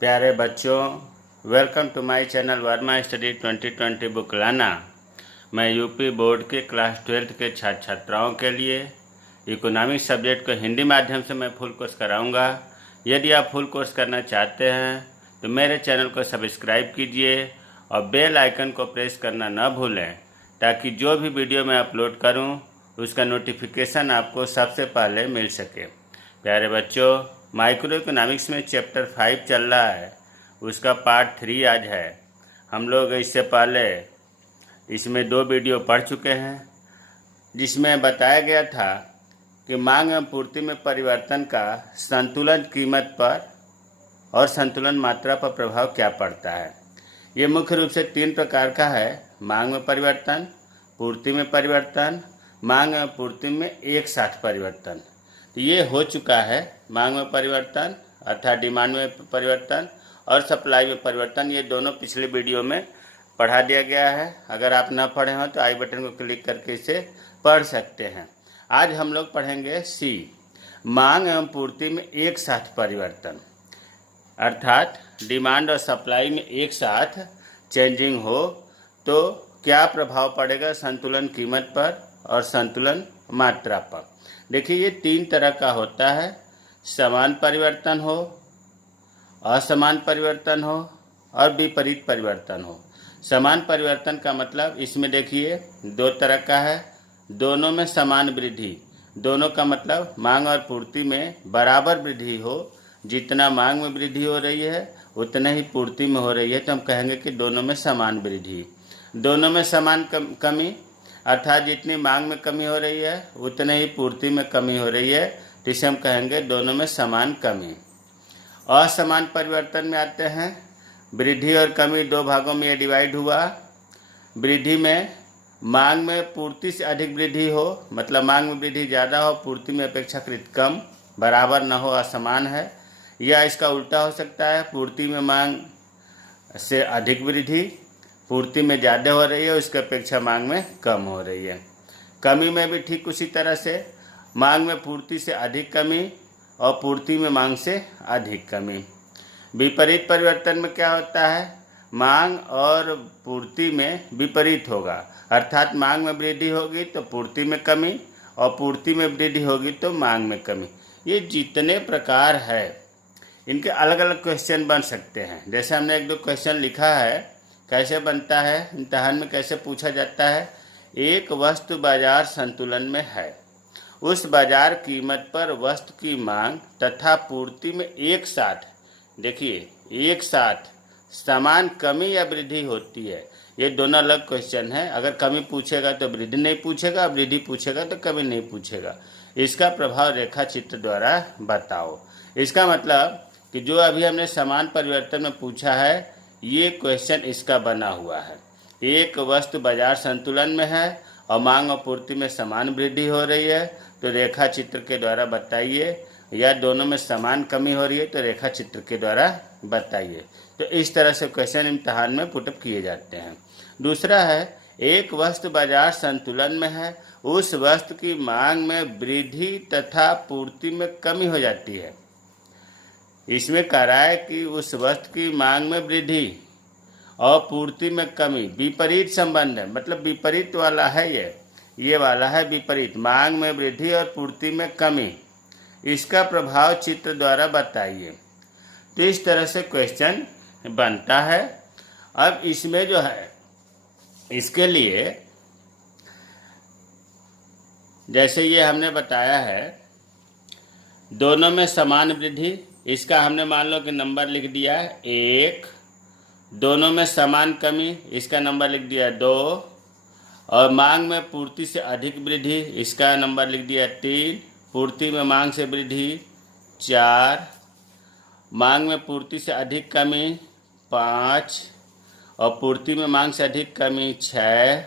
प्यारे बच्चों, welcome to my channel Verma study 2020 book लाना। मैं यूपी बोर्ड के क्लास 12 के छात्र छात्राओं के लिए इकोनॉमिक्स सब्जेक्ट को हिंदी माध्यम से मैं फुल कोर्स कराऊंगा। यदि आप फुल कोर्स करना चाहते हैं तो मेरे चैनल को सब्सक्राइब कीजिए और बेल आइकन को प्रेस करना न भूलें, ताकि जो भी वीडियो मैं अपलोड करूं उसका नोटिफिकेशन आपको सबसे पहले मिल सके। प्यारे बच्चों, माइक्रो इकोनॉमिक्स में चैप्टर 5 चल रहा है, उसका पार्ट 3 आज है। हम लोग इससे पहले इसमें 2 वीडियो पढ़ चुके हैं, जिसमें बताया गया था कि मांग एवं पूर्ति में परिवर्तन का संतुलन कीमत पर और संतुलन मात्रा पर प्रभाव क्या पड़ता है। ये मुख्य रूप से 3 प्रकार का है: मांग में परिवर्तन, पूर्ति में परिवर्तन, मांग एवं पूर्ति में एक साथ परिवर्तन। तो ये हो चुका है मांग में परिवर्तन अर्थात डिमांड में परिवर्तन और सप्लाई में परिवर्तन। ये दोनों पिछले वीडियो में पढ़ा दिया गया है। अगर आप न पढ़े हो तो आई बटन को क्लिक करके इसे पढ़ सकते हैं। आज हम लोग पढ़ेंगे सी, मांग एवं पूर्ति में एक साथ परिवर्तन, अर्थात डिमांड और सप्लाई में एक साथ चेंजिंग हो तो क्या प्रभाव पड़ेगा संतुलन कीमत पर और संतुलन मात्रा पर। देखिए, ये 3 तरह का होता है: समान परिवर्तन हो, असमान परिवर्तन हो और विपरीत परिवर्तन हो। समान परिवर्तन का मतलब इसमें देखिए 2 तरह का है, दोनों में समान वृद्धि। दोनों का मतलब मांग और पूर्ति में बराबर वृद्धि हो, जितना मांग में वृद्धि हो रही है उतना ही पूर्ति में हो रही है, तो हम कहेंगे कि दोनों में समान वृद्धि। दोनों में समान कमी अर्थात जितनी मांग में कमी हो रही है उतने ही पूर्ति में कमी हो रही है, तो इसे हम कहेंगे दोनों में समान कमी। असमान परिवर्तन में आते हैं, वृद्धि और कमी 2 भागों में ये डिवाइड हुआ। वृद्धि में मांग में पूर्ति से अधिक वृद्धि हो, मतलब मांग में वृद्धि ज़्यादा हो, पूर्ति में अपेक्षाकृत कम, बराबर न हो, असमान है। या इसका उल्टा हो सकता है, पूर्ति में मांग से अधिक वृद्धि, पूर्ति में ज़्यादा हो रही है, उसकी अपेक्षा मांग में कम हो रही है। कमी में भी ठीक उसी तरह से, मांग में पूर्ति से अधिक कमी और पूर्ति में मांग से अधिक कमी। विपरीत परिवर्तन में क्या होता है, मांग और पूर्ति में विपरीत होगा, अर्थात मांग में वृद्धि होगी तो पूर्ति में कमी और पूर्ति में वृद्धि होगी तो मांग में कमी। ये जितने प्रकार है इनके अलग अलग क्वेश्चन बन सकते हैं। जैसे हमने 1-2 क्वेश्चन लिखा है, कैसे बनता है, इम्तिहान में कैसे पूछा जाता है। एक वस्तु बाजार संतुलन में है, उस बाजार कीमत पर वस्तु की मांग तथा पूर्ति में एक साथ, देखिए एक साथ समान कमी या वृद्धि होती है। ये दोनों अलग क्वेश्चन है। अगर कमी पूछेगा तो वृद्धि नहीं पूछेगा, वृद्धि पूछेगा तो कमी नहीं पूछेगा। इसका प्रभाव रेखा चित्र द्वारा बताओ। इसका मतलब कि जो अभी हमने समान परिवर्तन में पूछा है, ये क्वेश्चन इसका बना हुआ है। एक वस्तु बाजार संतुलन में है और मांग और पूर्ति में समान वृद्धि हो रही है, तो रेखा चित्र के द्वारा बताइए। या दोनों में समान कमी हो रही है तो रेखा चित्र के द्वारा बताइए। तो इस तरह से क्वेश्चन इम्तिहान में पुटअप किए जाते हैं। दूसरा है, एक वस्तु बाजार संतुलन में है, उस वस्तु की मांग में वृद्धि तथा पूर्ति में कमी हो जाती है। इसमें कह रहा है कि उस वस्तु की मांग में वृद्धि और पूर्ति में कमी, विपरीत संबंध है, मतलब विपरीत वाला है ये वाला है विपरीत। मांग में वृद्धि और पूर्ति में कमी, इसका प्रभाव चित्र द्वारा बताइए। तो इस तरह से क्वेश्चन बनता है। अब इसमें जो है, इसके लिए जैसे ये हमने बताया है दोनों में समान वृद्धि, इसका हमने मान लो कि नंबर लिख दिया 1। दोनों में समान कमी, इसका नंबर लिख दिया 2। और मांग में पूर्ति से अधिक वृद्धि, इसका नंबर लिख दिया 3। पूर्ति में मांग से वृद्धि 4। मांग में पूर्ति से अधिक कमी 5 और पूर्ति में मांग से अधिक कमी 6।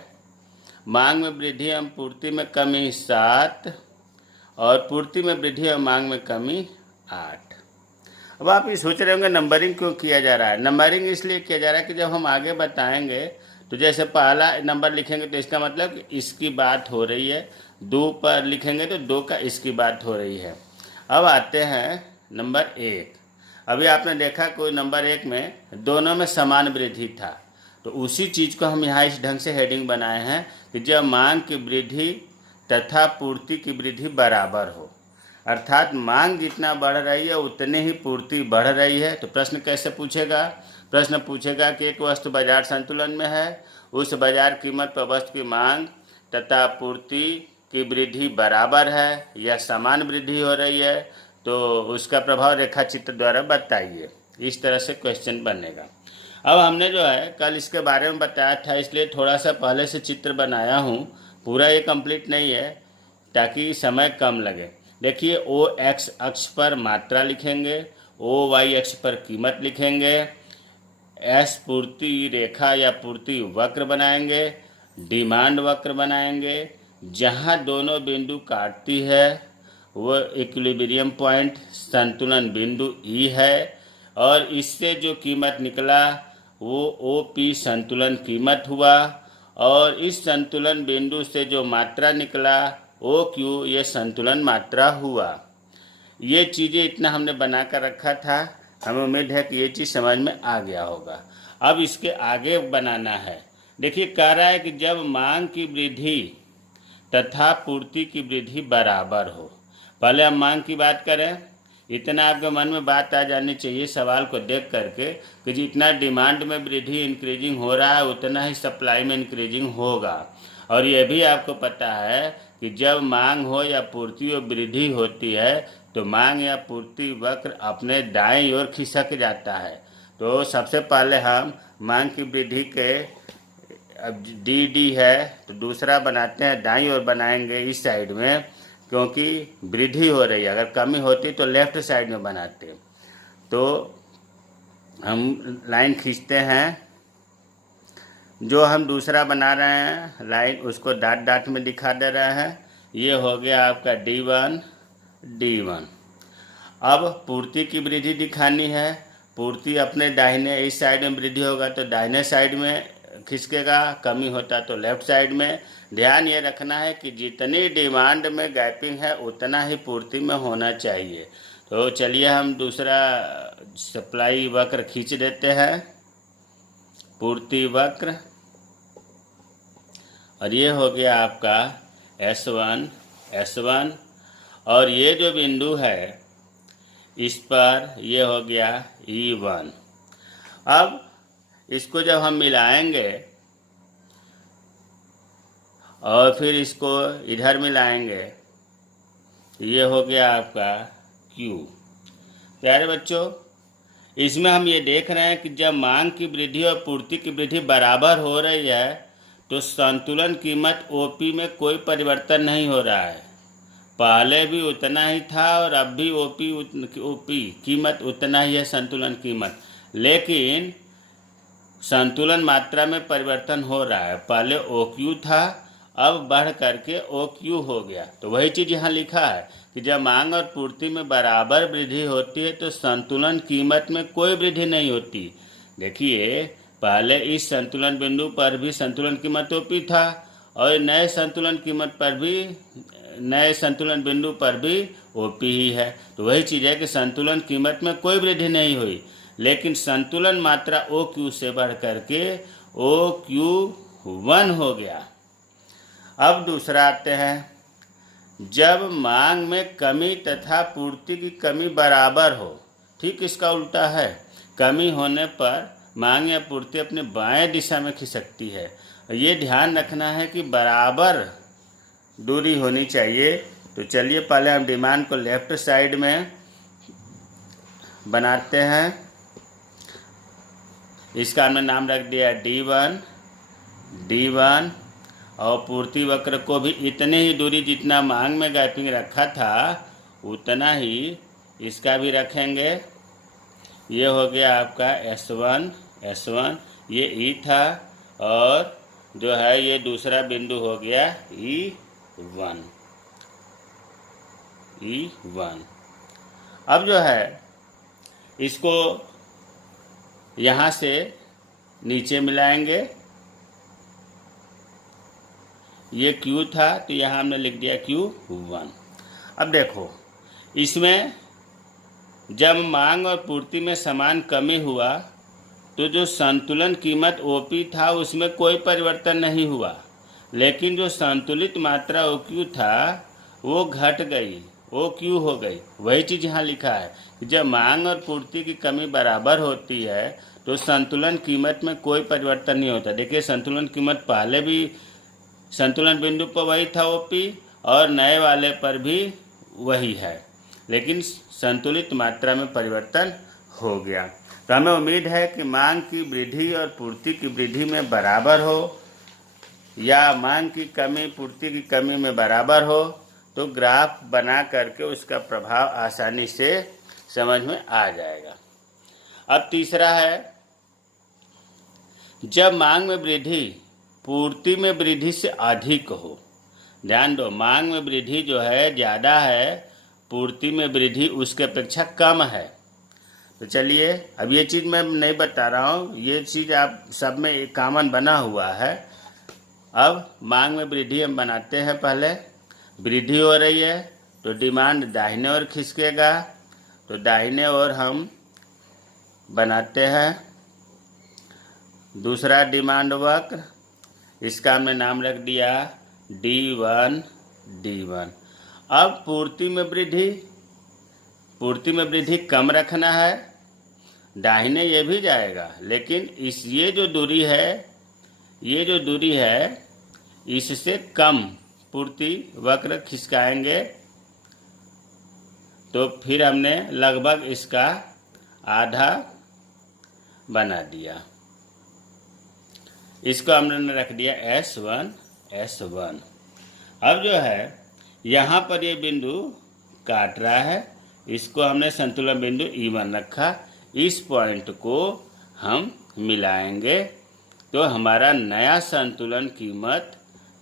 मांग में वृद्धि एवं पूर्ति में कमी 7 और पूर्ति में वृद्धि और मांग में कमी 8। अब आप ये सोच रहे होंगे नंबरिंग क्यों किया जा रहा है। नंबरिंग इसलिए किया जा रहा है कि जब हम आगे बताएंगे तो जैसे पहला नंबर लिखेंगे तो इसका मतलब कि इसकी बात हो रही है, 2 पर लिखेंगे तो 2 का इसकी बात हो रही है। अब आते हैं नंबर 1। अभी आपने देखा कोई नंबर 1 में दोनों में समान वृद्धि था, तो उसी चीज़ को हम यहाँ इस ढंग से हेडिंग बनाए हैं कि जब मांग की वृद्धि तथा पूर्ति की वृद्धि बराबर हो, अर्थात मांग जितना बढ़ रही है उतनी ही पूर्ति बढ़ रही है। तो प्रश्न कैसे पूछेगा? प्रश्न पूछेगा कि एक वस्तु बाजार संतुलन में है, उस बाजार कीमत पर वस्तु की मांग तथा पूर्ति की वृद्धि बराबर है या समान वृद्धि हो रही है, तो उसका प्रभाव रेखा चित्र द्वारा बताइए। इस तरह से क्वेश्चन बनेगा। अब हमने जो है कल इसके बारे में बताया था, इसलिए थोड़ा सा पहले से चित्र बनाया हूँ, पूरा ये कंप्लीट नहीं है ताकि समय कम लगे। देखिए, ओ एक्स अक्ष पर मात्रा लिखेंगे, ओ वाई अक्ष पर कीमत लिखेंगे, एस पूर्ति रेखा या पूर्ति वक्र बनाएंगे, डिमांड वक्र बनाएंगे, जहाँ दोनों बिंदु काटती है वो इक्विलिब्रियम पॉइंट संतुलन बिंदु ई है, और इससे जो कीमत निकला वो ओ पी संतुलन कीमत हुआ, और इस संतुलन बिंदु से जो मात्रा निकला ओ क्यू ये संतुलन मात्रा हुआ। ये चीज़ें इतना हमने बना कर रखा था, हमें उम्मीद है कि ये चीज़ समझ में आ गया होगा। अब इसके आगे बनाना है। देखिए, कह रहा है कि जब मांग की वृद्धि तथा पूर्ति की वृद्धि बराबर हो। पहले हम मांग की बात करें, इतना आपके मन में बात आ जानी चाहिए सवाल को देख करके कि जितना डिमांड में वृद्धि इंक्रीजिंग हो रहा है उतना ही सप्लाई में इंक्रीजिंग होगा। और ये भी आपको पता है कि जब मांग हो या पूर्ति हो वृद्धि होती है तो मांग या पूर्ति वक्र अपने दाईं ओर खिसक जाता है। तो सबसे पहले हम मांग की वृद्धि के, अब डी है तो दूसरा बनाते हैं, दाईं ओर बनाएंगे इस साइड में, क्योंकि वृद्धि हो रही है। अगर कमी होती तो लेफ्ट साइड में बनाते। तो हम लाइन खींचते हैं, जो हम दूसरा बना रहे हैं लाइन उसको डॉट डॉट में दिखा दे रहे हैं। ये हो गया आपका D1। अब पूर्ति की वृद्धि दिखानी है। पूर्ति अपने दाहिने इस साइड में वृद्धि होगा तो दाहिने साइड में खिसकेगा, कमी होता तो लेफ्ट साइड में। ध्यान ये रखना है कि जितनी डिमांड में गैपिंग है उतना ही पूर्ति में होना चाहिए। तो चलिए हम दूसरा सप्लाई वक्र खींच देते हैं, पूर्ति वक्र, और ये हो गया आपका S1। और ये जो बिंदु है इस पर ये हो गया E1। अब इसको जब हम मिलाएंगे और फिर इसको इधर मिलाएंगे, ये हो गया आपका Q। प्यारे बच्चों, इसमें हम ये देख रहे हैं कि जब मांग की वृद्धि और पूर्ति की वृद्धि बराबर हो रही है तो संतुलन कीमत OP में कोई परिवर्तन नहीं हो रहा है। पहले भी उतना ही था और अब भी OP कीमत उतना ही है, संतुलन कीमत, लेकिन संतुलन मात्रा में परिवर्तन हो रहा है। पहले OQ था, अब बढ़ करके OQ हो गया। तो वही चीज़ यहाँ लिखा है कि जब मांग और पूर्ति में बराबर वृद्धि होती है तो संतुलन कीमत में कोई वृद्धि नहीं होती। देखिए, पहले इस संतुलन बिंदु पर भी संतुलन कीमत OP था और नए संतुलन बिंदु पर भी OP ही है। तो वही चीज़ है कि संतुलन कीमत में कोई वृद्धि नहीं हुई, लेकिन संतुलन मात्रा OQ से बढ़ करके OQ1 हो गया। अब दूसरा आते हैं, जब मांग में कमी तथा पूर्ति की कमी बराबर हो। ठीक इसका उल्टा है, कमी होने पर मांग या पूर्ति अपने बाएं दिशा में खिसकती है। ये ध्यान रखना है कि बराबर दूरी होनी चाहिए। तो चलिए पहले हम डिमांड को लेफ्ट साइड में बनाते हैं, इसका हमने नाम रख दिया D1, और पूर्ति वक्र को भी इतनी ही दूरी जितना मांग में गैपिंग रखा था उतना ही इसका भी रखेंगे। ये हो गया आपका S1, ये E था, और जो है ये दूसरा बिंदु हो गया E1। अब जो है इसको यहाँ से नीचे मिलाएंगे। ये Q था तो यहाँ हमने लिख दिया Q1। अब देखो, इसमें जब मांग और पूर्ति में समान कमी हुआ तो जो संतुलन कीमत ओपी था उसमें कोई परिवर्तन नहीं हुआ, लेकिन जो संतुलित मात्रा ओ क्यू था वो घट गई, ओ क्यू हो गई। वही चीज़ यहाँ लिखा है कि जब मांग और पूर्ति की कमी बराबर होती है तो संतुलन कीमत में कोई परिवर्तन नहीं होता। देखिए संतुलन कीमत पहले भी संतुलन बिंदु पर वही था ओपी और नए वाले पर भी वही है, लेकिन संतुलित मात्रा में परिवर्तन हो गया। तो हमें उम्मीद है कि मांग की वृद्धि और पूर्ति की वृद्धि में बराबर हो या मांग की कमी पूर्ति की कमी में बराबर हो तो ग्राफ बना करके उसका प्रभाव आसानी से समझ में आ जाएगा। अब तीसरा है, जब मांग में वृद्धि पूर्ति में वृद्धि से अधिक हो। ध्यान दो, मांग में वृद्धि जो है ज़्यादा है, पूर्ति में वृद्धि उसके अपेक्षा कम है। तो चलिए, अब ये चीज़ मैं नहीं बता रहा हूँ, ये चीज़ आप सब में एक कॉमन बना हुआ है। अब मांग में वृद्धि हम बनाते हैं। पहले वृद्धि हो रही है तो डिमांड दाहिने ओर खिसकेगा, तो दाहिने ओर हम बनाते हैं दूसरा डिमांड वक्र। इसका हमने नाम रख दिया D1 D1। अब पूर्ति में वृद्धि कम रखना है, दाहिने ये भी जाएगा, लेकिन ये जो दूरी है इससे कम पूर्ति वक्र खिसकाएंगे। तो फिर हमने लगभग इसका आधा बना दिया, इसको हमने रख दिया S1। अब जो है यहाँ पर ये बिंदु काट रहा है, इसको हमने संतुलन बिंदु E1 रखा। इस पॉइंट को हम मिलाएंगे तो हमारा नया संतुलन कीमत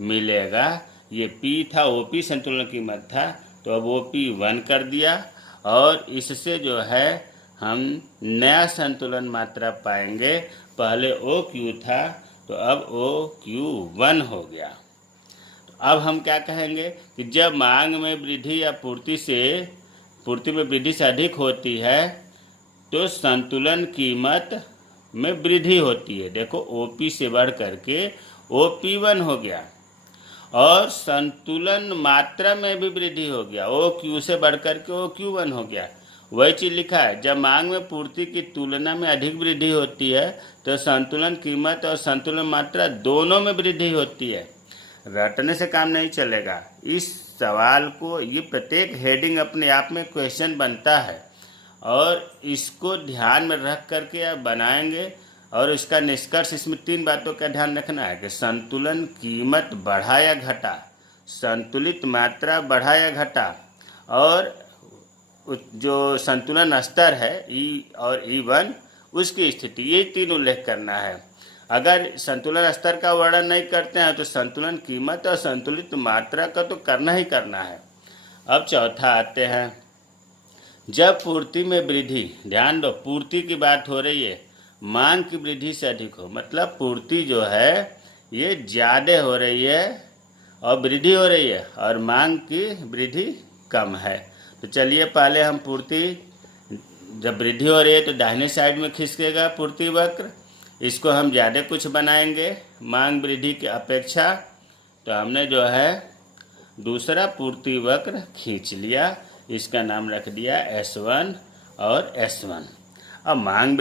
मिलेगा। ये P था, OP संतुलन कीमत था, तो अब OP1 कर दिया और इससे जो है हम नया संतुलन मात्रा पाएंगे। पहले OQ था तो अब OQ1 हो गया। तो अब हम क्या कहेंगे कि जब मांग में वृद्धि या पूर्ति में वृद्धि से अधिक होती है तो संतुलन कीमत में वृद्धि होती है। देखो OP से बढ़ करके OP1 हो गया और संतुलन मात्रा में भी वृद्धि हो गया, OQ से बढ़ करके OQ1 हो गया। वही चीज़ लिखा है, जब मांग में पूर्ति की तुलना में अधिक वृद्धि होती है तो संतुलन कीमत और संतुलन मात्रा दोनों में वृद्धि होती है। रटने से काम नहीं चलेगा। इस सवाल को, ये प्रत्येक हेडिंग अपने आप में क्वेश्चन बनता है और इसको ध्यान में रख करके आप बनाएंगे। और इसका निष्कर्ष, इसमें 3 बातों का ध्यान रखना है कि संतुलन कीमत बढ़ा या घटा, संतुलित मात्रा बढ़ा या घटा, और जो संतुलन स्तर है E और E1 उसकी स्थिति, ये 3 उल्लेख करना है। अगर संतुलन स्तर का वर्णन नहीं करते हैं तो संतुलन कीमत और संतुलित मात्रा का तो करना ही करना है। अब चौथा आते हैं, जब पूर्ति में वृद्धि, ध्यान दो पूर्ति की बात हो रही है, मांग की वृद्धि से अधिक हो, मतलब पूर्ति जो है ये ज़्यादा हो रही है और वृद्धि हो रही है और मांग की वृद्धि कम है। तो चलिए पहले हम पूर्ति, जब वृद्धि हो रही है तो दाहिने साइड में खिसकेगा पूर्ति वक्र, इसको हम ज़्यादा कुछ बनाएंगे मांग वृद्धि की अपेक्षा। तो हमने जो है दूसरा पूर्ति वक्र खींच लिया, इसका नाम रख दिया S1 और S1। अब मांग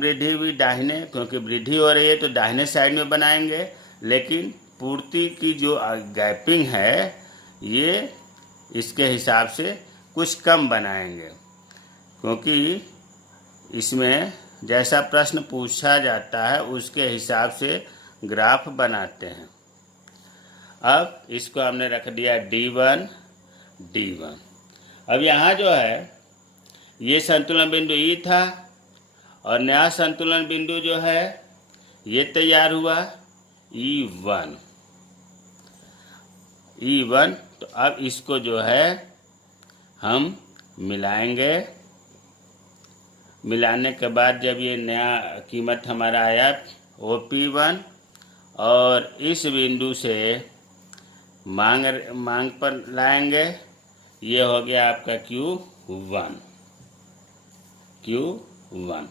वृद्धि भी दाहिने, क्योंकि वृद्धि हो रही है तो दाहिने साइड में बनाएंगे, लेकिन पूर्ति की जो गैपिंग है ये इसके हिसाब से कुछ कम बनाएंगे, क्योंकि इसमें जैसा प्रश्न पूछा जाता है उसके हिसाब से ग्राफ बनाते हैं। अब इसको हमने रख दिया D1। अब यहाँ जो है ये संतुलन बिंदु E था और नया संतुलन बिंदु जो है ये तैयार हुआ E1। तो अब इसको जो है हम मिलाएंगे। मिलाने के बाद जब ये नया कीमत हमारा आया OP1 और इस बिंदु से मांग पर लाएंगे, ये हो गया आपका Q1। Q1।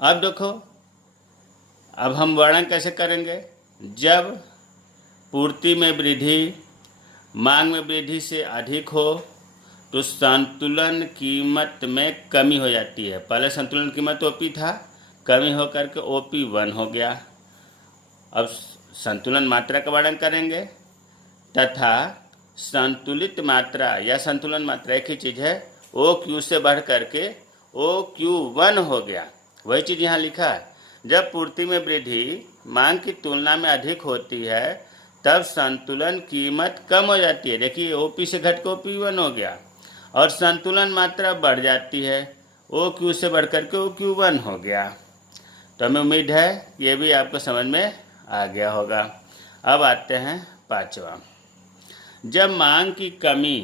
अब देखो, अब हम वर्णन कैसे करेंगे। जब पूर्ति में वृद्धि मांग में वृद्धि से अधिक हो तो संतुलन कीमत में कमी हो जाती है। पहले संतुलन कीमत OP था, कमी होकर के OP1 हो गया। अब संतुलन मात्रा का वर्णन करेंगे तथा संतुलित मात्रा या संतुलन मात्रा एक ही चीज़ है, OQ से बढ़ करके OQ1 हो गया। वही चीज़ यहाँ लिखा है। जब पूर्ति में वृद्धि मांग की तुलना में अधिक होती है तब संतुलन कीमत कम हो जाती है। देखिए, OP से घट के OP1 हो गया और संतुलन मात्रा बढ़ जाती है, OQ से बढ़ करके OQ1 हो गया। तो हमें उम्मीद है ये भी आपको समझ में आ गया होगा। अब आते हैं पांचवा। जब मांग की कमी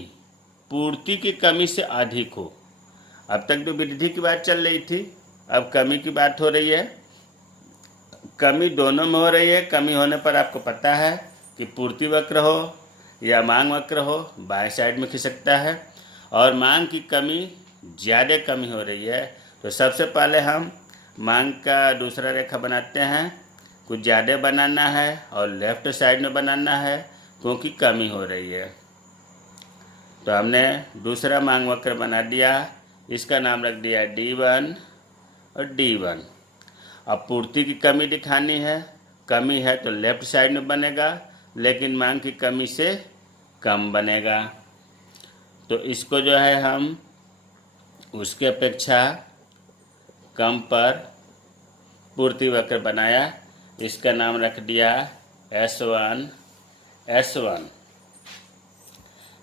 पूर्ति की कमी से अधिक हो। अब तक तो वृद्धि की बात चल रही थी, अब कमी की बात हो रही है। कमी दोनों में हो रही है। कमी होने पर आपको पता है कि पूर्ति वक्र हो या मांग वक्र हो, बाएं साइड में खिसकता है। और मांग की कमी ज़्यादा कमी हो रही है तो सबसे पहले हम मांग का दूसरा रेखा बनाते हैं। कुछ ज़्यादा बनाना है और लेफ्ट साइड में बनाना है क्योंकि कमी हो रही है। तो हमने दूसरा मांग वक्र बना दिया, इसका नाम रख दिया D1 और D1। अब पूर्ति की कमी दिखानी है, कमी है तो लेफ्ट साइड में बनेगा, लेकिन मांग की कमी से कम बनेगा। तो इसको जो है हम उसके अपेक्षा कम पर पूर्ति वक्र बनाया, इसका नाम रख दिया S1 S1।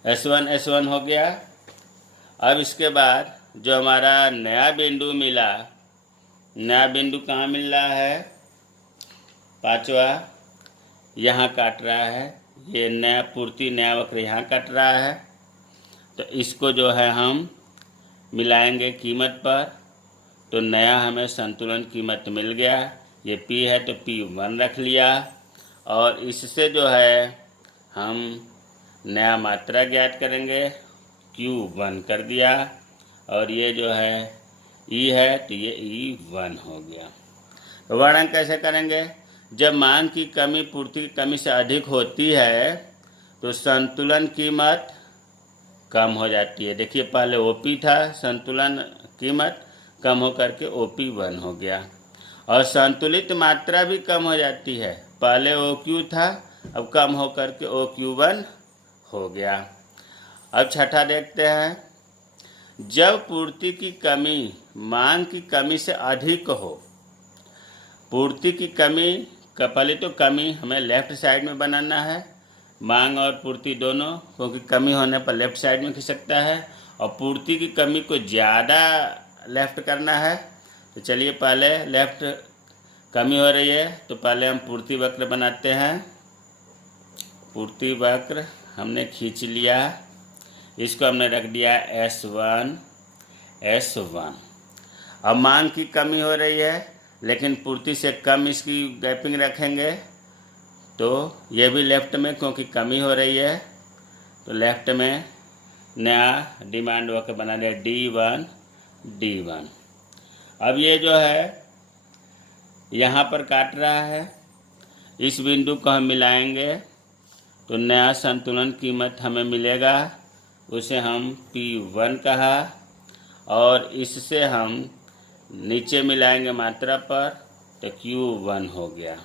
S1 S1 हो गया। अब इसके बाद जो हमारा नया बिंदु मिला, नया बिंदु कहाँ मिल रहा है, पांचवा यहाँ काट रहा है। ये नया पूर्ति नया वक्र यहाँ काट रहा है। तो इसको जो है हम मिलाएंगे कीमत पर, तो नया हमें संतुलन कीमत मिल गया। ये P है तो P1 रख लिया और इससे जो है हम नया मात्रा ज्ञात करेंगे, Q1 कर दिया। और ये जो है E है तो ये E1 हो गया। तो वर्णन कैसे करेंगे। जब मांग की कमी पूर्ति की कमी से अधिक होती है तो संतुलन कीमत कम हो जाती है। देखिए, पहले OP था, संतुलन कीमत कम होकर के OP1 हो गया। और संतुलित मात्रा भी कम हो जाती है, पहले OQ था, अब कम होकर के OQ1 हो गया। अब छठा देखते हैं। जब पूर्ति की कमी मांग की कमी से अधिक हो। पूर्ति की कमी का पहले तो कमी हमें लेफ्ट साइड में बनाना है, मांग और पूर्ति दोनों, क्योंकि कमी होने पर लेफ्ट साइड में खिसकता है और पूर्ति की कमी को ज़्यादा लेफ्ट करना है। तो चलिए, पहले लेफ्ट कमी हो रही है तो पहले हम पूर्ति वक्र बनाते हैं। पूर्ति वक्र हमने खींच लिया, इसको हमने रख दिया S1 S1। अब मांग की कमी हो रही है लेकिन पूर्ति से कम इसकी गैपिंग रखेंगे, तो ये भी लेफ्ट में, क्योंकि कमी हो रही है तो लेफ्ट में नया डिमांड वक्र बना दिया D1 D1। अब ये जो है यहाँ पर काट रहा है, इस बिंदु को हम मिलाएंगे तो नया संतुलन कीमत हमें मिलेगा, उसे हम P1 कहा। और इससे हम नीचे मिलाएंगे मात्रा पर तो Q1 हो गया।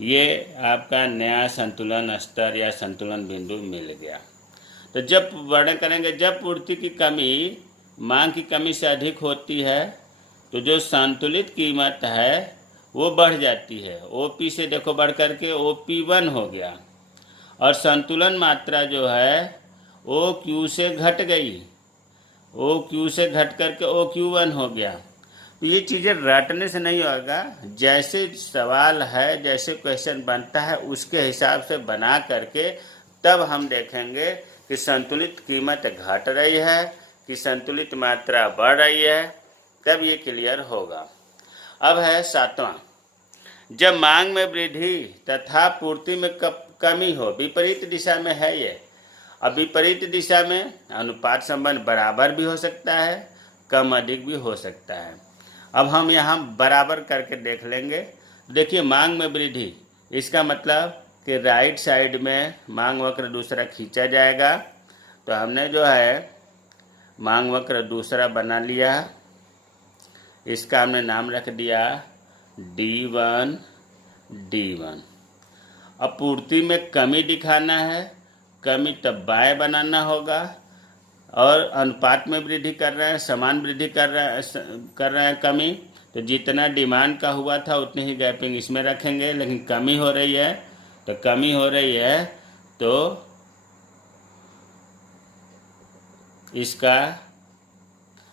ये आपका नया संतुलन स्तर या संतुलन बिंदु मिल गया। तो जब वर्णन करेंगे, जब पूर्ति की कमी मांग की कमी से अधिक होती है तो जो संतुलित कीमत है वो बढ़ जाती है। OP से देखो बढ़ करके OP1 हो गया और संतुलन मात्रा जो है OQ से घट गई, OQ से घट करके OQ1 हो गया। तो ये चीज़ें रटने से नहीं होगा, जैसे सवाल है, जैसे क्वेश्चन बनता है उसके हिसाब से बना करके तब हम देखेंगे कि संतुलित कीमत घट रही है कि संतुलित मात्रा बढ़ रही है, तब ये क्लियर होगा। अब है सातवां। जब मांग में वृद्धि तथा पूर्ति में कमी हो, विपरीत दिशा में है ये। अब विपरीत दिशा में अनुपात संबंध बराबर भी हो सकता है, कम अधिक भी हो सकता है। अब हम यहाँ बराबर करके देख लेंगे। देखिए मांग में वृद्धि, इसका मतलब कि राइट साइड में मांग वक्र दूसरा खींचा जाएगा। तो हमने जो है मांग वक्र दूसरा बना लिया, इसका हमने नाम रख दिया D1 D1। अब पूर्ति में कमी दिखाना है, कमी तब बाएं बनाना होगा, और अनुपात में वृद्धि कर रहे हैं, समान वृद्धि कर रहे हैं कमी, तो जितना डिमांड का हुआ था उतनी ही गैपिंग इसमें रखेंगे। लेकिन कमी हो रही है, तो कमी हो रही है तो इसका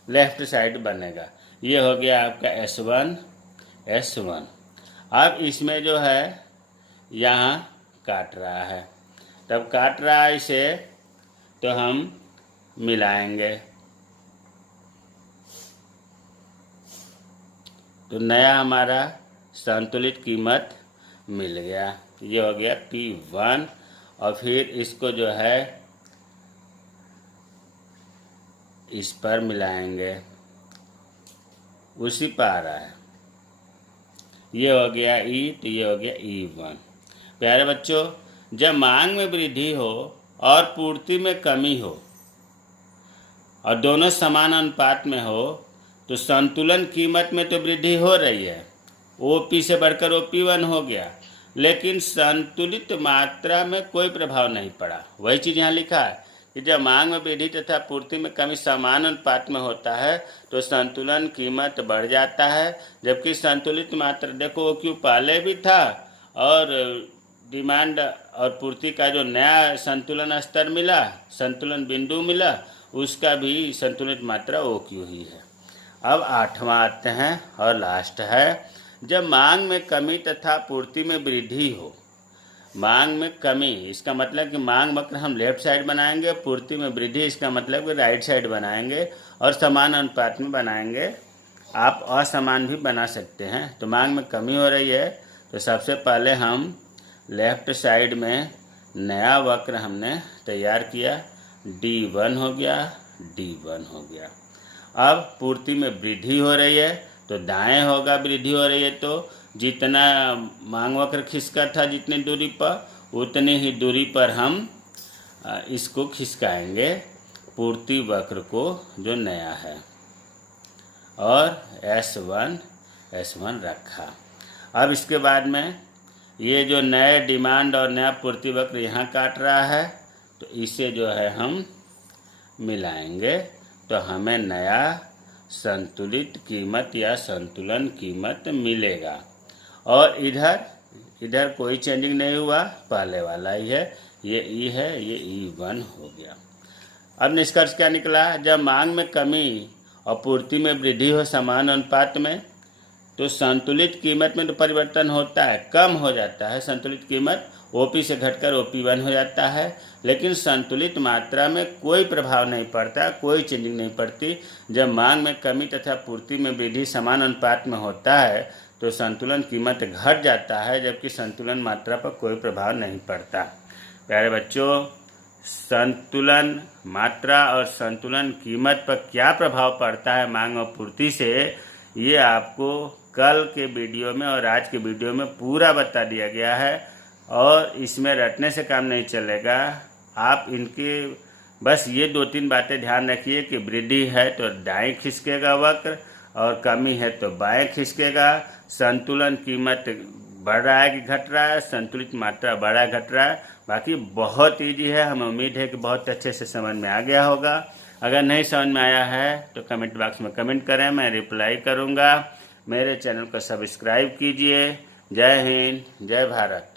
लेफ्ट साइड बनेगा। ये हो गया आपका S1। अब इसमें जो है यहाँ काट रहा है, तब काट रहा है इसे, तो हम मिलाएंगे। तो नया हमारा संतुलित कीमत मिल गया। ये हो गया P1। और फिर इसको जो है इस पर मिलाएंगे, उसी पर आ रहा है। ये हो गया E, तो ये हो गया E1। प्यारे बच्चों, जब मांग में वृद्धि हो और पूर्ति में कमी हो और दोनों समान अनुपात में हो, तो संतुलन कीमत में तो वृद्धि हो रही है, OP से बढ़कर OP1 हो गया, लेकिन संतुलित मात्रा में कोई प्रभाव नहीं पड़ा। वही चीज़ यहाँ लिखा है कि जब मांग में वृद्धि तथा पूर्ति में कमी समान अनुपात में होता है तो संतुलन कीमत बढ़ जाता है, जबकि संतुलित मात्रा, देखो OQ पहले भी था और डिमांड और पूर्ति का जो नया संतुलन स्तर मिला, संतुलन बिंदु मिला, उसका भी संतुलित मात्रा OQ ही है। अब 8वां आते हैं और लास्ट है, जब मांग में कमी तथा पूर्ति में वृद्धि हो। मांग में कमी, इसका मतलब कि मांग वक्र हम लेफ्ट साइड बनाएंगे, पूर्ति में वृद्धि इसका मतलब कि राइट साइड बनाएंगे, और समान अनुपात में बनाएंगे। आप असमान भी बना सकते हैं। तो मांग में कमी हो रही है, तो सबसे पहले हम लेफ्ट साइड में नया वक्र हमने तैयार किया, D1 हो गया, D1 हो गया। अब पूर्ति में वृद्धि हो रही है, तो दाएं होगा, वृद्धि हो रही है तो जितना मांग वक्र खिसका था जितनी दूरी पर, उतनी ही दूरी पर हम इसको खिसकाएंगे, पूर्ति वक्र को जो नया है, और S1 रखा। अब इसके बाद में ये जो नए डिमांड और नया पूर्ति वक्र यहाँ काट रहा है, तो इसे जो है हम मिलाएंगे, तो हमें नया संतुलित कीमत या संतुलन कीमत मिलेगा। और इधर कोई चेंजिंग नहीं हुआ, पहले वाला ही है, ये E है, ये E1 हो गया। अब निष्कर्ष क्या निकला, जब मांग में कमी और पूर्ति में वृद्धि हो समान अनुपात में, तो संतुलित कीमत में तो परिवर्तन होता है, कम हो जाता है संतुलित कीमत, OP से घटकर OP1 हो जाता है, लेकिन संतुलित मात्रा में कोई प्रभाव नहीं पड़ता, कोई चेंजिंग नहीं पड़ती। जब मांग में कमी तथा पूर्ति में वृद्धि समान अनुपात में होता है तो संतुलन कीमत घट जाता है, जबकि संतुलन मात्रा पर कोई प्रभाव नहीं पड़ता। प्यारे बच्चों, संतुलन मात्रा और संतुलन कीमत पर क्या प्रभाव पड़ता है मांग और पूर्ति से, ये आपको कल के वीडियो में और आज के वीडियो में पूरा बता दिया गया है। और इसमें रटने से काम नहीं चलेगा, आप इनके बस ये 2-3 बातें ध्यान रखिए कि वृद्धि है तो दाएं खिसकेगा वक्र, और कमी है तो बाएं खिसकेगा। संतुलन कीमत बढ़ रहा है कि घट रहा है, संतुलित मात्रा बढ़ा घट रहा है। बाकी बहुत ईजी है, हमें उम्मीद है कि बहुत अच्छे से समझ में आ गया होगा। अगर नहीं समझ में आया है तो कमेंट बॉक्स में कमेंट करें, मैं रिप्लाई करूँगा। मेरे चैनल को सब्सक्राइब कीजिए। जय हिंद, जय भारत।